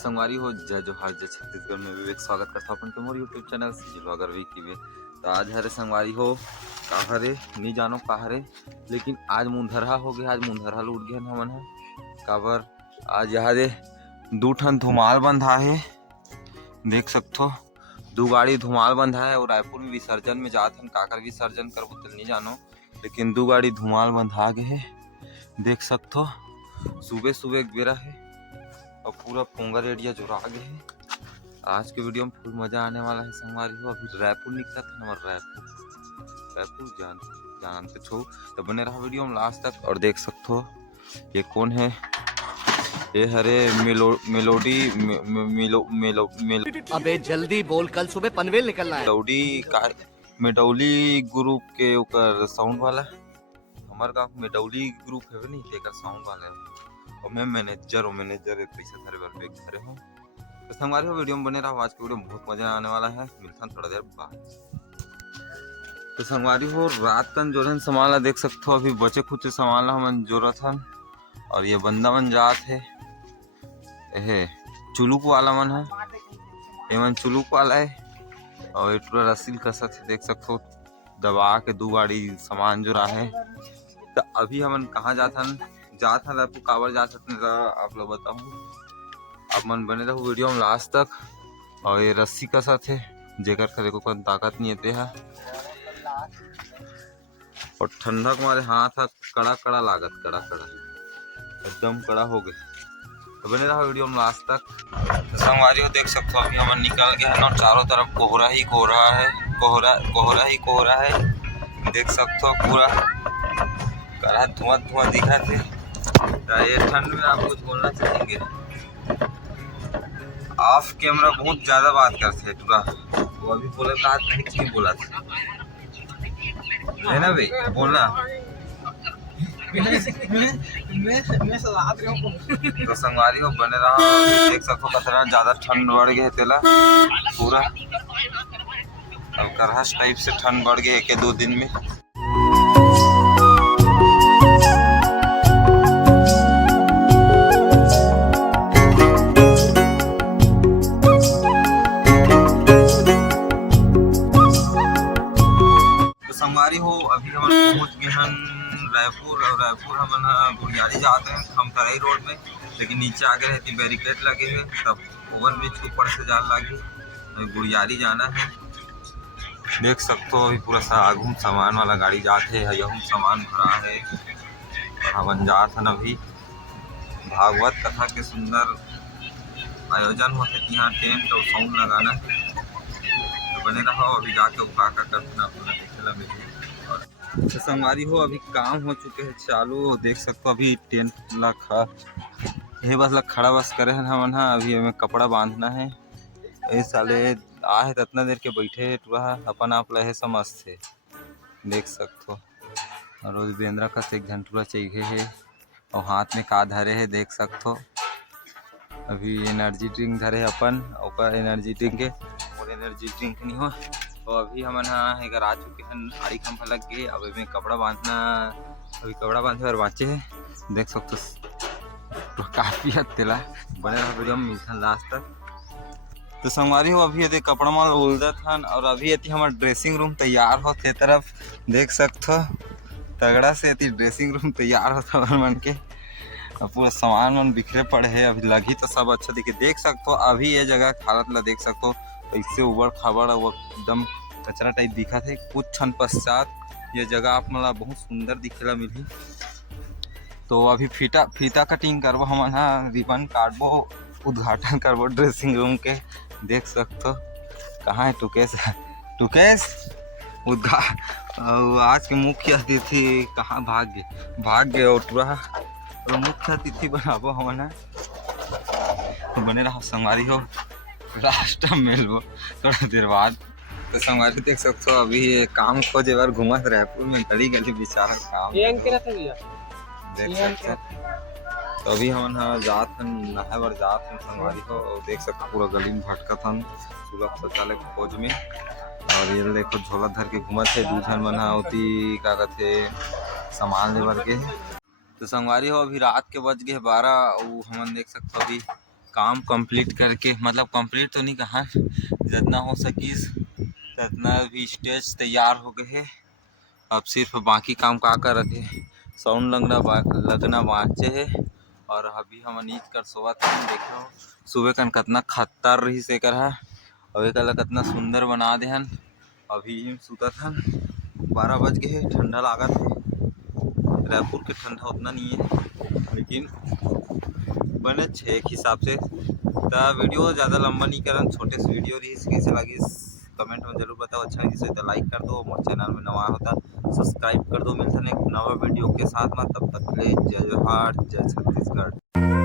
संगवारी हो जय जोहार जय छत्तीसगढ़ में विवेक स्वागत करता अपन के मोर यूट्यूब चैनल से ब्लॉगर वीक में। तो आज हरे संगवारी हो का हरे नहीं जानो का हरे, लेकिन आज मुंधरहा हो गया। आज मुंधरहा लूट गया हमन है काबर आज यहाँ दे दू ठन धुमाल बंधा है, देख सकथो। दो गाड़ी धुमाल बंधा है और रायपुर में विसर्जन में जात हन। काकर विसर्जन करबो तो नहीं जानो, लेकिन दो गाड़ी धुमाल बंधा गए है, देख सकथो। सुबह सुबह बेरा है और पूरा पोंगल एरिया जुड़ा गए है। आज के वीडियो में फुल मजा आने वाला है संगवारी हो। अभी रायपुर निकला था हमारा रायपुर जानते छो, तो बने रहा वीडियो में लास्ट तक और देख सकते हो। ये कौन है? ये हरे मेलोडी अबे जल्दी बोल, कल सुबह पनवेल निकलना है। मेलोडी का मेडौली ग्रुप के ऊपर साउंड वाला हमारे गाँव मेडौली ग्रुप है नहीं, तेकर साउंड वाला है। और मैं मैनेजर पैसा थारे बार बेग धरे हो। तो संगवारी हो वीडियो में बने रहा। आज के वीडियो में बहुत मजा आने वाला है, मिलता थोड़ा देर बाद। तो संगवारी हो रात तन जो सामान ला देख सकते हो। अभी बचे कुछ सामान ला हमन जरूरत हन और ये बंदा मन जात है। ये चुलुक वाला मन है, ये मन चुलुक वाला है और ये पूरा रसील कसत है, देख सकते हो। दबा के दो गाड़ी सामान जुड़ा है। तो अभी हमन कहाँ जाथन रायपुर काबर जा सकते आप लोग बताऊँ। आप मन बने रहो वीडियो में लास्ट तक। और ये रस्सी का साथ है जेकर खरे को कोई ताकत नहीं है और ठंडा हमारे हाथ कड़ा लागत एकदम कड़ा हो गए। तो बने रहा वीडियो में लास्ट तक। तो संगवारी हो देख सकते हो अभी हम निकल गए हैं और चारों तरफ कोहरा ही कोहरा है, देख सकते हो। पूरा कड़ा धुआं दिखा थे। ये ठंड में आप कुछ बोलना चाहेंगे? ऑफ कैमरा बहुत ज्यादा बात करते हैं पूरा। वो अभी बोले था नहीं बोला था, है ना भाई बोलना। तो संगवारी हो बने रहा। देख सकते हो कितना ज्यादा ठंड बढ़ गया तेला पूरा। अब करहस टाइप से ठंड बढ़ गई एक दो दिन में। संगवारी हो अभी हम पहुंच गए हैं रायपुर और रायपुर हम गुड़ियारी जाते हैं हम तराई रोड में, लेकिन नीचे आगे रहती बैरिकेड लगे हुए तब ओवर ब्रिज के ऊपर से जान लगी गुड़ियारी जाना है। देख सकते हो अभी पूरा आगू सामान वाला गाड़ी जाते है, यहूँ सामान भरा है और हम जात हन। अभी भागवत कथा के सुंदर आयोजन होते यहाँ टेंट और साउंड लगाना है। तो बने रहो अभी जाके का करना पूरा मिले। तो संगवारी हो अभी काम हो चुके हैं चालू, देख सकते हो। अभी टेंट ला खड़ा बस करे हैं हमन। अभी हमें कपड़ा बांधना है। ये साले आहे इतना देर के बैठे पूरा अपन आप लहे समझते, देख सकते हो। और रोज बेंद्रा का एक घंटा चाहिए है और हाथ में का धरे है, देख सकते हो। अभी एनर्जी ड्रिंक धरे अपन और एनर्जी ड्रिंक नहीं हो। तो अभी हमन इधर आ चुके हैं। आड़ी खंभा लग गए। अब अभी कपड़ा बांधना, अभी कपड़ा बांधे और बाँचे है, देख सकते तो काफी हद तेला बने रहा वीडियो में मिलता लास्ट तक। तो संगवारी हो अभी यदि कपड़ा माल उलझत हन और अभी यदि हमारा ड्रेसिंग रूम तैयार हो ते तरफ, देख सकते हो। तगड़ा से यदि ड्रेसिंग रूम तैयार होता मन के पूरा सामान मन बिखरे पड़े है। अभी लगी तो सब अच्छा दिखे, देख सकते हो। अभी ये जगह हालत ला देख सकते हो, इससे उबड़ खाबड़ वो एकदम कचरा टाइप दिखा थे। कुछ क्षण पश्चात ये जगह आप मला बहुत सुंदर दिखेला मिली। तो अभी फीता कटिंग करबो हमन, रिबन काटबो, उद्घाटन करबो ड्रेसिंग रूम के, देख सकते हो। कहाँ है टुकेश आज के मुख्य अतिथि कहाँ भाग गए और पूरा मुख्य अतिथि बनाबो हमन। तो बने रहो संगवारी हो लास्ट में मिलबो थोड़ा देर बाद। तो संगवारी देख सकते हो अभी ये काम खोजे बार घूमत रायपुर में गली बेचारा काम देख सकते। तो अभी हम जात नहाए बर जात हन संगवारी हो। देख सकते पूरा गली में भटकत हन सुलभ शौचालय खोज में। और ये देखो झोला धर के घूमत है दू झन मन होती का कहते सामान ले बर के। तो संगवारी हो अभी रात के बज गए 12 और हमन देख सकते अभी काम कंप्लीट करके, मतलब कंप्लीट तो नहीं कहा, जितना हो सकीस उतना भी स्टेज तैयार हो गए है। अब सिर्फ बाकी काम का कर रखे, साउंड लगना बाँचे है। और अभी हम नीच कर सोवत हन। देखो सुबह कन कितना खतर रही से कर है, और एक कितना सुंदर बना दे हन। अभी सुतत हन, 12 बज गए है, ठंडा लागत है। रायपुर के ठंडा उतना नहीं है, लेकिन बने छे एक हिसाब से। तो वीडियो ज़्यादा लंबा नहीं करन, छोटे से वीडियो रही, कैसे लगी कमेंट में जरूर बताओ। अच्छा लगी तो लाइक कर दो, मोर चैनल में नवा होता सब्सक्राइब कर दो। मिलते हैं एक नवा वीडियो के साथ में, तब तक के लिए जय जोहार, जय छत्तीसगढ़।